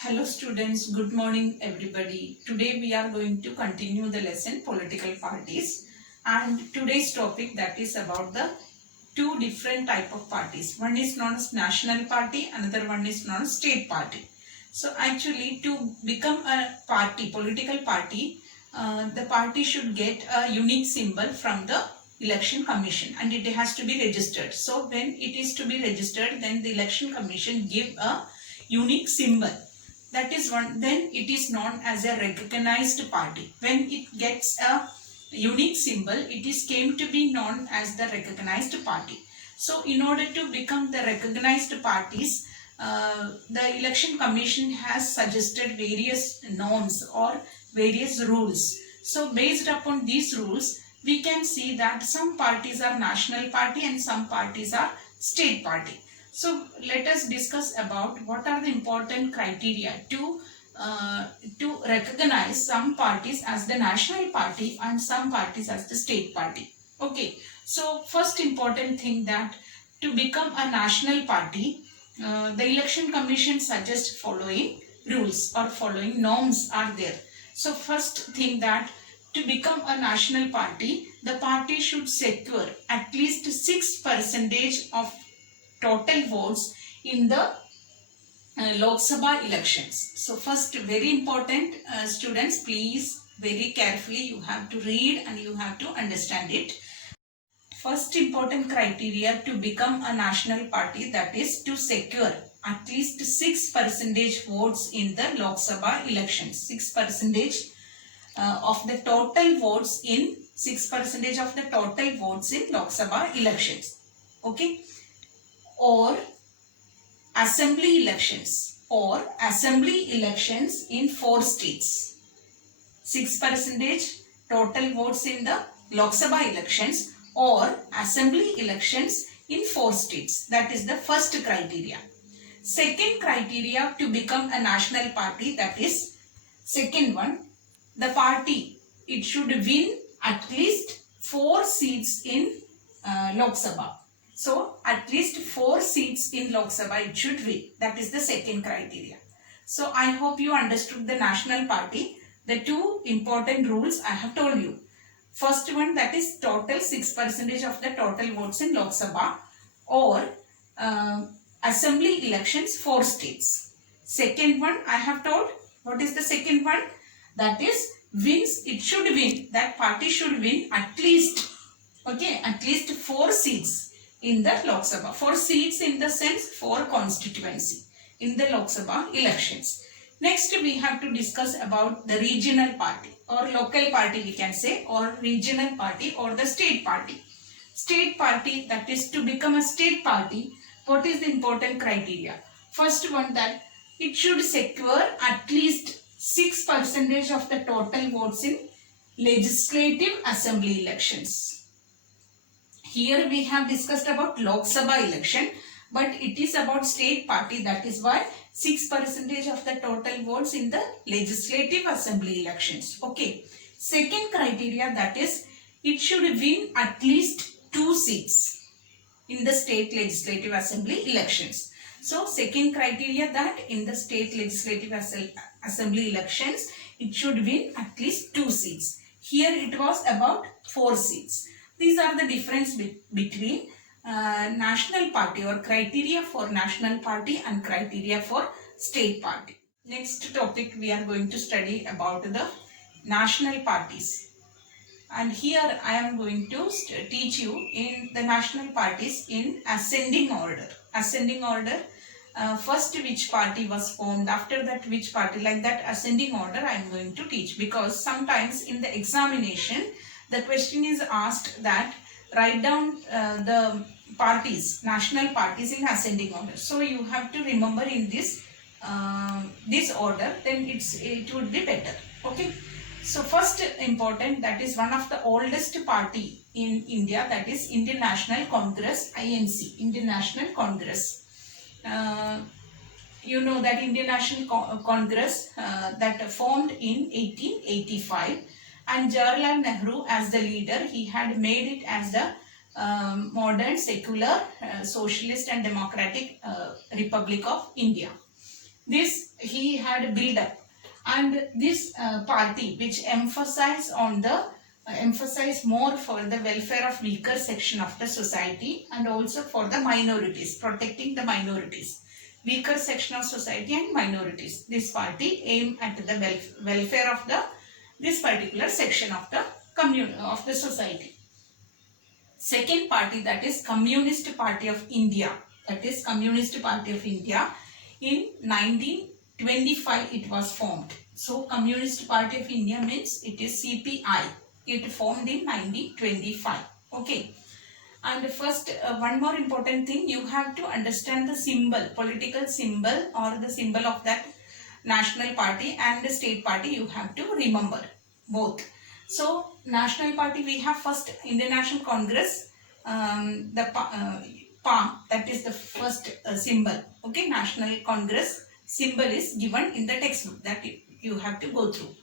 Hello students, good morning everybody. Today we are going to continue the lesson political parties, and today's topic that is about the two different type of parties. One is known as national party, another one is known as state party. So actually to become a party, political party, the party should get a unique symbol from the election commission and it has to be registered. So when it is to be registered, then the election commission give a unique symbol. That is one, then it is known as a recognized party. When it gets a unique symbol, it is came to be known as the recognized party. So in order to become the recognized parties, the election commission has suggested various norms or various rules. So based upon these rules, we can see that some parties are national party and some parties are state party. So let us discuss about what are the important criteria to recognize some parties as the national party and some parties as the state party. Okay, so first important thing that to become a national party, the election commission suggests following rules or following norms are there. So first thing that to become a national party, the party should secure at least 6% of total votes in the Lok Sabha elections. So first, very important, students, please very carefully you have to read and you have to understand it. First important criteria to become a national party, that is to secure at least 6% votes in the Lok Sabha elections. 6% of the total votes in 6% of the total votes in Lok Sabha elections. Okay. Or assembly elections in 4 states. 6% total votes in the Lok Sabha elections or assembly elections in 4 states. That is the first criteria. Second criteria to become a national party, that is second one, the party, it should win at least 4 seats in Lok Sabha. So at least 4 seats in Lok Sabha it should win. That is the second criteria. So I hope you understood the national party. The two important rules I have told you. First one, that is total 6% of the total votes in Lok Sabha or assembly elections 4 states. Second one I have told, what is the second one? That is wins, it should win, that party should win at least, okay, at least 4 seats in the Lok Sabha. 4 seats in the sense 4 constituency in the Lok Sabha elections. Next we have to discuss about the regional party or local party we can say, or regional party or the state party. State party, that is to become a state party, what is the important criteria? First one, that it should secure at least 6% of the total votes in legislative assembly elections. Here we have discussed about Lok Sabha election, but it is about state party. That is why 6% of the total votes in the legislative assembly elections. Okay. Second criteria, that is it should win at least 2 seats in the state legislative assembly elections. So second criteria, that in the state legislative assembly elections it should win at least 2 seats. Here it was about 4 seats. These are the difference between national party or criteria for national party and criteria for state party. Next topic we are going to study about the national parties. And here I am going to teach you in the national parties in ascending order. Ascending order, first which party was formed, after that which party, like that ascending order I am going to teach, because sometimes in the examination the question is asked that write down the parties, national parties in ascending order. So you have to remember in this order, then it would be better. Okay. So first important, that is one of the oldest party in India, that is Indian National Congress, INC, Indian National Congress. You know that Indian National Congress that formed in 1885. And Jawaharlal Nehru as the leader, he had made it as the modern secular socialist and democratic Republic of India. This he had built up, and this party which emphasized on the emphasize more for the welfare of weaker section of the society and also for the minorities, protecting the minorities, weaker section of society and minorities. This party aimed at the welfare of the this particular section of the of the society. Second party, that is Communist Party of India, that is Communist Party of India. In 1925 it was formed. So Communist Party of India means it is CPI. It formed in 1925. Okay. And first, one more important thing, you have to understand the symbol, political symbol or the symbol of that national party and the state party. You have to remember both. So national party, we have first Indian National Congress, the palm, that is the first symbol. Okay, National Congress symbol is given in the textbook that you have to go through.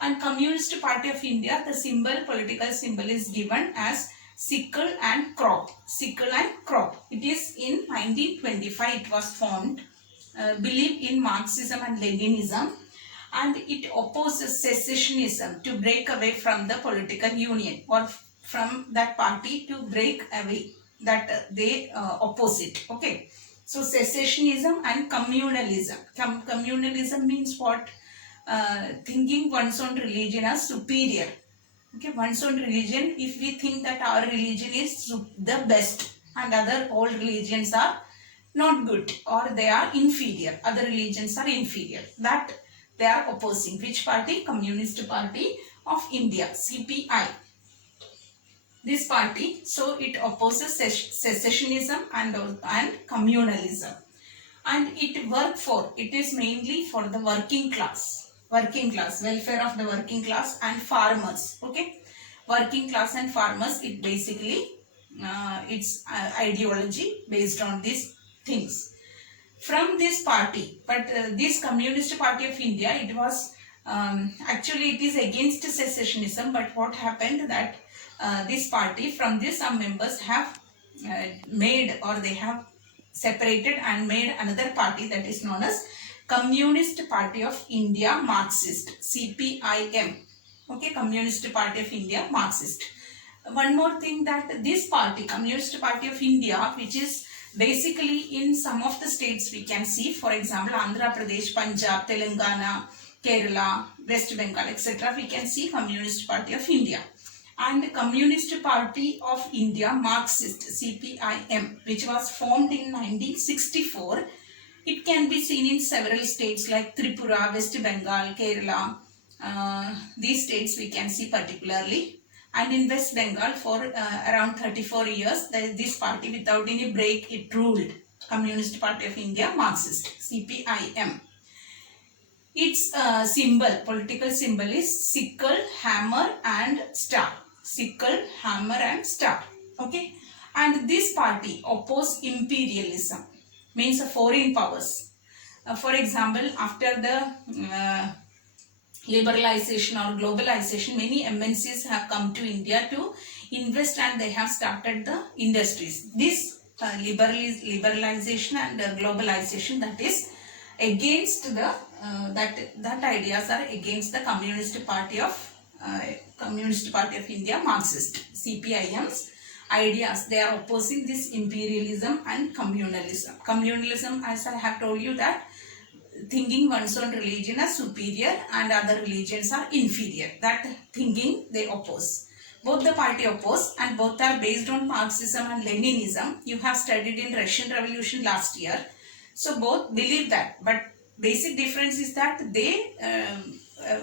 And Communist Party of India, the symbol, political symbol is given as sickle and crop. Sickle and crop. It is in 1925 it was formed. Believe in Marxism and Leninism, and it opposes secessionism, to break away from the political union or from that party, to break away, that they oppose it. Okay. So secessionism and communalism. Communalism means what? Thinking one's own religion as superior. Okay, one's own religion, if we think that our religion is the best and other all religions are not good or they are inferior, other religions are inferior, that they are opposing. Which party? Communist Party of India, CPI. This party, so it opposes secessionism and communalism, and it is mainly for the working class, welfare of the working class and farmers. Okay, working class and farmers, it basically its ideology based on these things. From this party, but this Communist Party of India, it was actually it is against secessionism, but what happened that this party, from this some members have made, or they have separated and made another party that is known as Communist Party of India Marxist, CPIM. Okay, Communist Party of India Marxist. One more thing, that this party, Communist Party of India, which is basically in some of the states we can see, for example, Andhra Pradesh, Punjab, Telangana, Kerala, West Bengal, etc. we can see Communist Party of India. And Communist Party of India Marxist, CPIM, which was formed in 1964. It can be seen in several states like Tripura, West Bengal, Kerala. These states we can see particularly. And in West Bengal for around 34 years, this party without any break, it ruled. Communist Party of India Marxist, CPIM. Its symbol, political symbol is sickle, hammer and star. Sickle, hammer and star. Okay. And this party oppose imperialism, means foreign powers. For example, after the liberalization or globalization, many MNCs have come to India to invest and they have started the industries. This liberalization and globalization, that is against the that ideas are against the Communist Party of India Marxist, CPIM's ideas. They are opposing this imperialism and communalism. Communalism, as I have told you, that thinking one's own religion as superior and other religions are inferior. That thinking they oppose. Both the party oppose, and both are based on Marxism and Leninism. You have studied in Russian Revolution last year. So both believe that. But basic difference is that they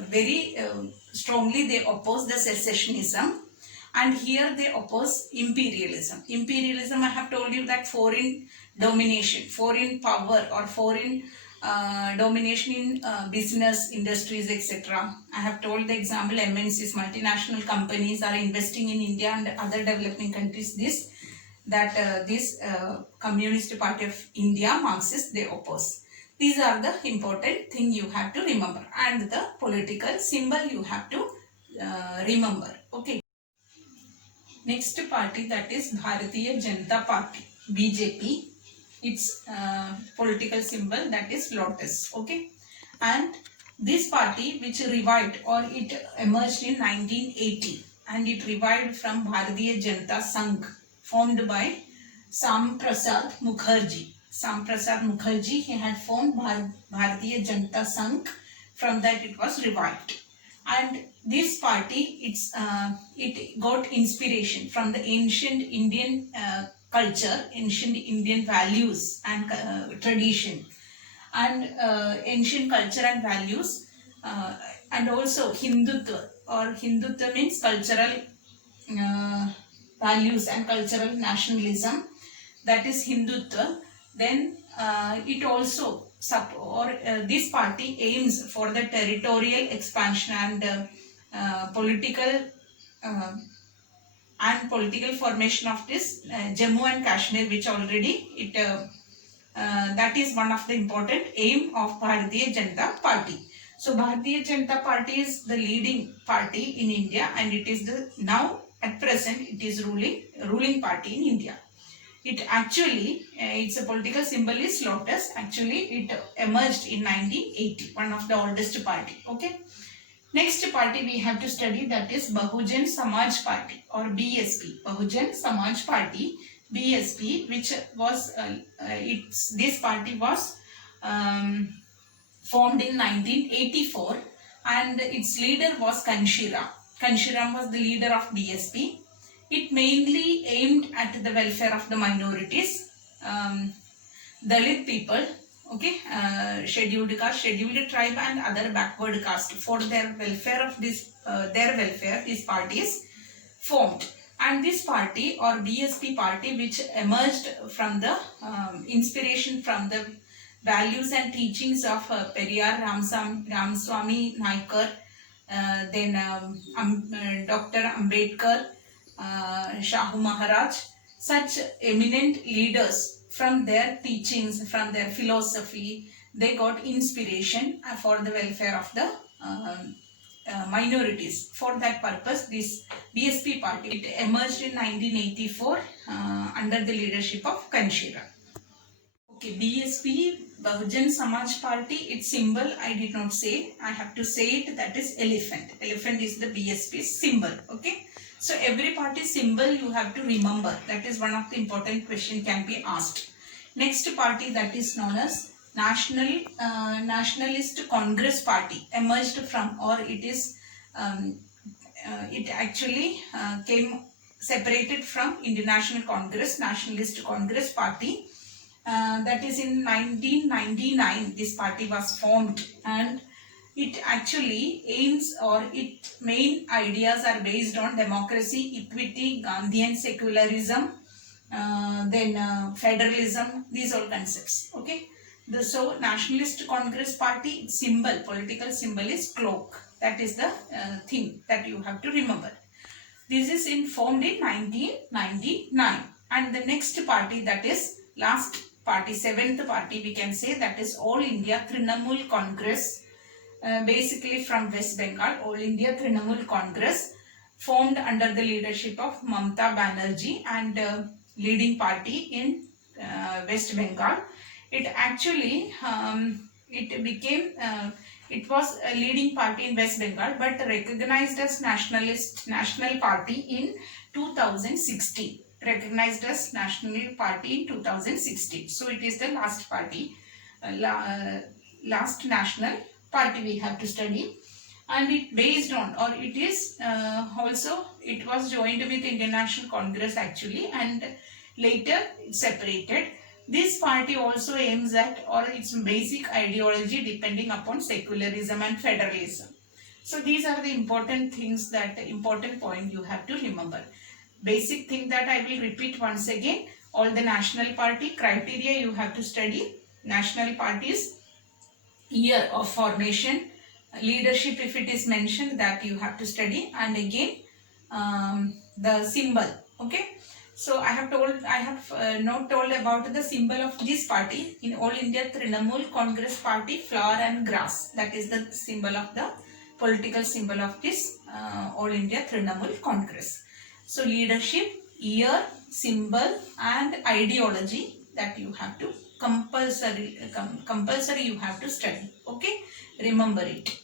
very strongly they oppose the secessionism, and here they oppose imperialism. Imperialism, I have told you that foreign domination, foreign power or foreign domination in business, industries, etc. I have told the example, MNCs, multinational companies are investing in India and other developing countries. This Communist Party of India Marxist, they oppose. These are the important thing you have to remember, and the political symbol you have to remember. Okay. Next party, that is Bharatiya Janata Party, BJP. its political symbol, that is lotus. Okay, and this party which revived, or it emerged in 1980, and it revived from Bharatiya Janata Sangh, formed by Sam Prasad Mukherjee. Sam Prasad Mukherjee, he had formed Bharatiya Janata Sangh. From that it was revived. And this party, it got inspiration from the ancient Indian culture, ancient Indian values and tradition, and ancient culture and values, and also Hindutva, or Hindutva means cultural uh, values and cultural nationalism, that is Hindutva. Then it also this party aims for the territorial expansion and uh, political formation of this Jammu and Kashmir, which already that is one of the important aim of Bharatiya Janata Party. So Bharatiya Janata Party is the leading party in India, and it is the now at present it is ruling party in India. It actually, its a political symbol is lotus. Actually, it emerged in 1980, one of the oldest party. Okay. Next party we have to study, that is Bahujan Samaj Party, or BSP. Bahujan Samaj Party, BSP, which was, this party was formed in 1984, and its leader was Kanshiram. Kanshiram was the leader of BSP. It mainly aimed at the welfare of the minorities, Dalit people, okay, scheduled caste, scheduled tribe, and other backward caste. For their welfare of this party is formed. And this party, or BSP party, which emerged from the inspiration from the values and teachings of Periyar Ramaswamy Naicker, then Dr. Ambedkar, Shahu Maharaj, such eminent leaders. From their teachings, from their philosophy, they got inspiration for the welfare of the minorities. For that purpose, this BSP party, it emerged in 1984 under the leadership of Kanshiram. Okay, BSP, Bahujan Samaj Party, its symbol I did not say. I have to say it, that is elephant. Elephant is the BSP symbol. Okay. So every party symbol you have to remember. That is one of the important question can be asked. Next party, that is known as Nationalist Congress Party, emerged from, or it is it actually came separated from Indian National Congress, Nationalist Congress Party. That is in 1999 this party was formed, and it actually aims, or its main ideas are based on democracy, equity, Gandhian secularism, then federalism, these all concepts. Okay. So Nationalist Congress Party symbol, political symbol is cloak. That is the thing that you have to remember. This is formed in 1999. And the next party, that is last party, seventh party we can say, that is All India Trinamool Congress, basically from West Bengal. All India Trinamool Congress, formed under the leadership of Mamata Banerjee, and leading party in West Bengal. It actually it was a leading party in West Bengal, but recognized as national party in 2016. Recognized as national party in 2016. So it is the last party, last national party we have to study. And it based on, or it is also, it was joined with Indian National Congress actually, and later it separated. This party also aims at, or its basic ideology depending upon secularism and federalism. So these are the important things, that important point you have to remember. Basic thing that I will repeat once again, all the national party criteria you have to study. National parties, year of formation, leadership if it is mentioned, that you have to study, and again the symbol. Okay. So I have not told about the symbol of this party. In All India Trinamool Congress Party, flower and grass, that is the symbol of the political symbol of this All India Trinamool Congress. So leadership, year, symbol, and ideology, that you have to compulsory you have to study. Okay, remember it.